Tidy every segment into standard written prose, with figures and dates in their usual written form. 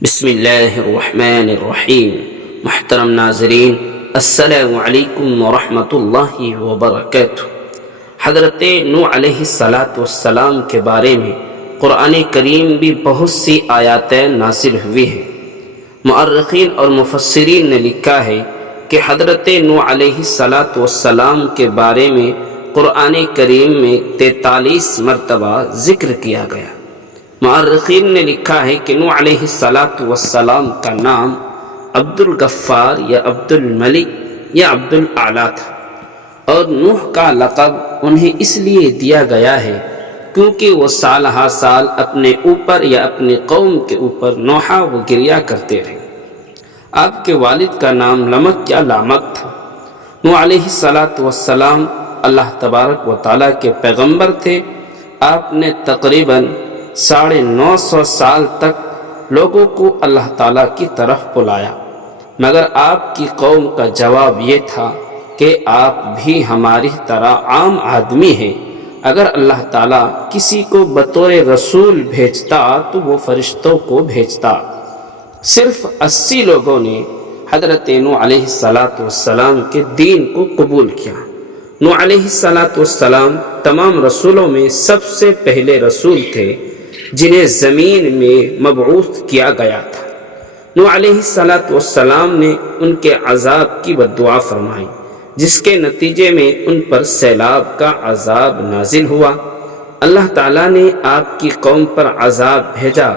بسم اللہ الرحمن الرحیم۔ محترم ناظرین، السلام علیکم ورحمۃ اللہ وبرکاتہ۔ حضرت نوح علیہ السلام کے بارے میں قرآن کریم بھی بہت سی آیاتیں نازل ہوئی ہیں۔ مؤرخین اور مفسرین نے لکھا ہے کہ حضرت نوح علیہ السلام کے بارے میں قرآن کریم میں 43 مرتبہ ذکر کیا گیا۔ مؤرخین نے لکھا ہے کہ نوح علیہ السلام کا نام عبد الغفار یا عبد الملک یا عبد الاعلیٰ تھا، اور نوح کا لقب انہیں اس لیے دیا گیا ہے کیونکہ وہ سال ہا سال اپنے اوپر یا اپنی قوم کے اوپر نوحہ و گریا کرتے رہے۔ آپ کے والد کا نام لمک یا لامک تھا۔ نوح علیہ السلام اللہ تبارک و تعالیٰ کے پیغمبر تھے۔ آپ نے تقریباً 950 سال تک لوگوں کو اللہ تعالیٰ کی طرف بلایا، مگر آپ کی قوم کا جواب یہ تھا کہ آپ بھی ہماری طرح عام آدمی ہیں۔ اگر اللہ تعالیٰ کسی کو بطور رسول بھیجتا تو وہ فرشتوں کو بھیجتا۔ صرف 80 لوگوں نے حضرت نوح علیہ السلام کے دین کو قبول کیا۔ نوح علیہ السلام تمام رسولوں میں سب سے پہلے رسول تھے جنہیں زمین میں مبعوث کیا گیا تھا۔ نوح علیہ السلام نے ان کے عذاب کی بددعا فرمائی، جس کے نتیجے میں ان پر سیلاب کا عذاب نازل ہوا۔ اللہ تعالیٰ نے آپ کی قوم پر عذاب بھیجا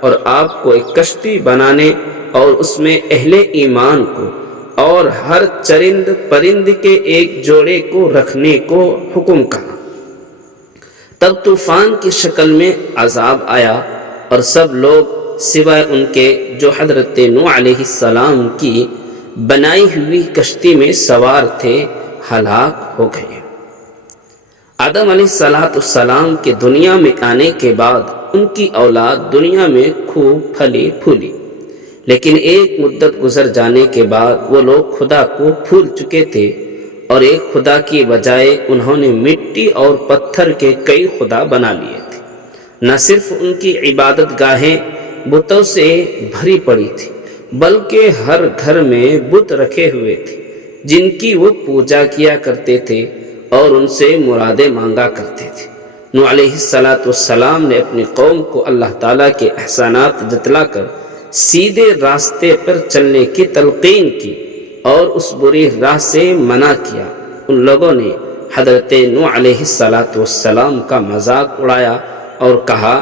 اور آپ کو ایک کشتی بنانے اور اس میں اہل ایمان کو اور ہر چرند پرند کے ایک جوڑے کو رکھنے کو حکم کہا۔ تب طوفان کی شکل میں عذاب آیا اور سب لوگ سوائے ان کے جو حضرت نوح علیہ السلام کی بنائی ہوئی کشتی میں سوار تھے ہلاک ہو گئے۔ آدم علیہ السلام کے دنیا میں آنے کے بعد ان کی اولاد دنیا میں خوب پھلی پھولی، لیکن ایک مدت گزر جانے کے بعد وہ لوگ خدا کو بھول چکے تھے، اور ایک خدا کی بجائے انہوں نے مٹی اور پتھر کے کئی خدا بنا لیے تھے۔ نہ صرف ان کی عبادت گاہیں بتوں سے بھری پڑی تھی، بلکہ ہر گھر میں بت رکھے ہوئے تھے جن کی وہ پوجا کیا کرتے تھے اور ان سے مرادیں مانگا کرتے تھے۔ نوح علیہ السلام نے اپنی قوم کو اللہ تعالیٰ کے احسانات جتلا کر سیدھے راستے پر چلنے کی تلقین کی اور اس بری راہ سے منع کیا۔ ان لوگوں نے حضرت نوح علیہ السلام کا مذاق اڑایا اور کہا،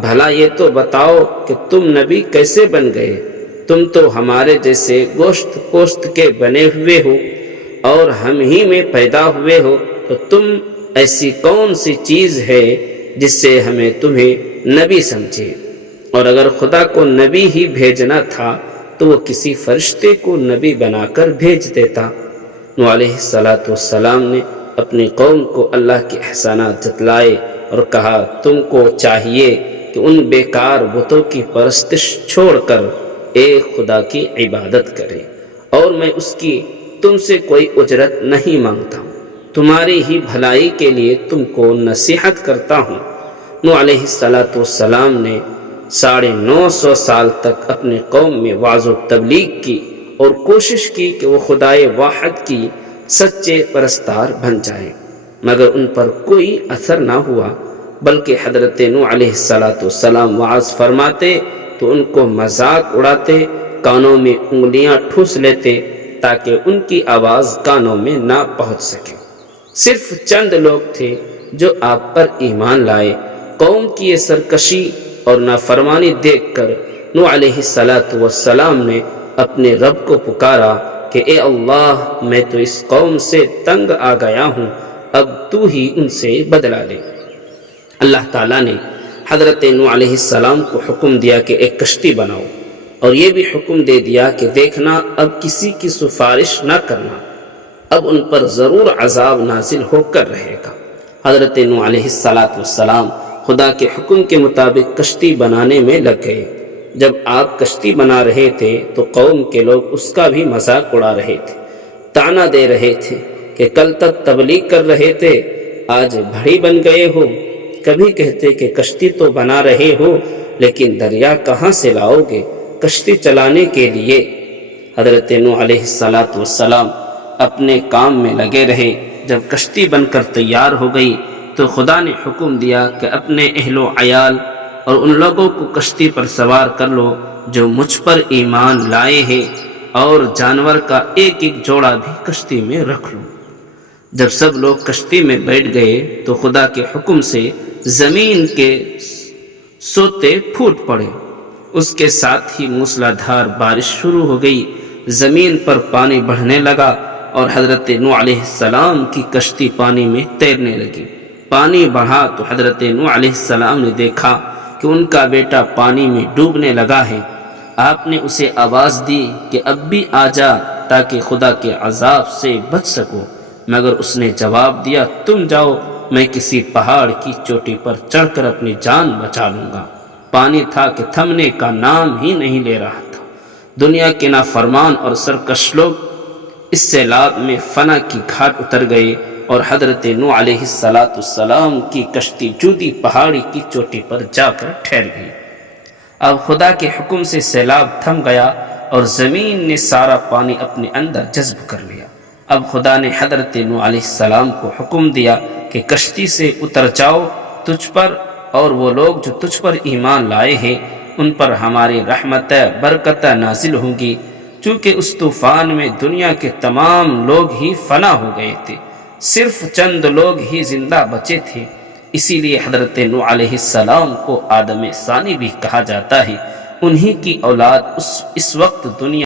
بھلا یہ تو بتاؤ کہ تم نبی کیسے بن گئے؟ تم تو ہمارے جیسے گوشت پوست کے بنے ہوئے ہو اور ہم ہی میں پیدا ہوئے ہو، تو تم ایسی کون سی چیز ہے جس سے ہمیں تمہیں نبی سمجھے؟ اور اگر خدا کو نبی ہی بھیجنا تھا تو وہ کسی فرشتے کو نبی بنا کر بھیج دیتا۔ نوح علیہ السلام نے اپنی قوم کو اللہ کے احسانات جتلائے اور کہا، تم کو چاہیے کہ ان بیکار بتوں کی پرستش چھوڑ کر ایک خدا کی عبادت کرے، اور میں اس کی تم سے کوئی اجرت نہیں مانگتا ہوں، تمہاری ہی بھلائی کے لیے تم کو نصیحت کرتا ہوں۔ نوح علیہ السلام نے 950 سال تک اپنی قوم میں وعظ و تبلیغ کی اور کوشش کی کہ وہ خدائے واحد کی سچے پرستار بن جائیں، مگر ان پر کوئی اثر نہ ہوا، بلکہ حضرت نوح علیہ السلام وعظ فرماتے تو ان کو مذاق اڑاتے، کانوں میں انگلیاں ٹھوس لیتے تاکہ ان کی آواز کانوں میں نہ پہنچ سکے۔ صرف چند لوگ تھے جو آپ پر ایمان لائے۔ قوم کی یہ سرکشی اور نافرمانی دیکھ کر نوح علیہ السلام نے اپنے رب کو پکارا کہ اے اللہ، میں تو اس قوم سے تنگ آ گیا ہوں، اب تو ہی ان سے بدلا لے۔ اللہ تعالیٰ نے حضرت نوح علیہ السلام کو حکم دیا کہ ایک کشتی بناؤ، اور یہ بھی حکم دے دیا کہ دیکھنا اب کسی کی سفارش نہ کرنا، اب ان پر ضرور عذاب نازل ہو کر رہے گا۔ حضرت نوح علیہ السلام خدا کے حکم کے مطابق کشتی بنانے میں لگ گئے۔ جب آپ کشتی بنا رہے تھے تو قوم کے لوگ اس کا بھی مذاق اڑا رہے تھے، طعنہ دے رہے تھے کہ کل تک تبلیغ کر رہے تھے، آج بھڑی بن گئے ہو۔ کبھی کہتے کہ کشتی تو بنا رہے ہو، لیکن دریا کہاں سے لاؤ گے؟ کشتی چلانے کے لیے حضرت نوح علیہ السلام اپنے کام میں لگے رہے۔ جب کشتی بن کر تیار ہو گئی تو خدا نے حکم دیا کہ اپنے اہل و عیال اور ان لوگوں کو کشتی پر سوار کر لو جو مجھ پر ایمان لائے ہیں، اور جانور کا ایک ایک جوڑا بھی کشتی میں رکھ لو۔ جب سب لوگ کشتی میں بیٹھ گئے تو خدا کے حکم سے زمین کے سوتے پھوٹ پڑے، اس کے ساتھ ہی موسلا دھار بارش شروع ہو گئی، زمین پر پانی بڑھنے لگا اور حضرت نوح علیہ السلام کی کشتی پانی میں تیرنے لگی۔ پانی بڑھا تو حضرت نوح علیہ السلام نے دیکھا کہ ان کا بیٹا پانی میں ڈوبنے لگا ہے۔ آپ نے اسے آواز دی کہ اب بھی آ جا تاکہ خدا کے عذاب سے بچ سکو، مگر اس نے جواب دیا تم جاؤ، میں کسی پہاڑ کی چوٹی پر چڑھ کر اپنی جان بچا لوں گا۔ پانی تھا کہ تھمنے کا نام ہی نہیں لے رہا تھا۔ دنیا کے نافرمان اور سرکش لوگ اس سیلاب میں فنا کی گھاٹ اتر گئے اور حضرت نوح علیہ السلام کی کشتی جودی پہاڑی کی چوٹی پر جا کر ٹھہر گئی۔ اب خدا کے حکم سے سیلاب تھم گیا اور زمین نے سارا پانی اپنے اندر جذب کر لیا۔ اب خدا نے حضرت نوح علیہ السلام کو حکم دیا کہ کشتی سے اتر جاؤ، تجھ پر اور وہ لوگ جو تجھ پر ایمان لائے ہیں ان پر ہماری رحمت برکت نازل ہوں گی، چونکہ اس طوفان میں دنیا کے تمام لوگ ہی فنا ہو گئے تھے، صرف چند لوگ ہی زندہ بچے تھے۔ اسی لیے حضرت نوح علیہ السلام کو آدم ثانی بھی کہا جاتا ہے۔ انہی کی اولاد اس وقت دنیا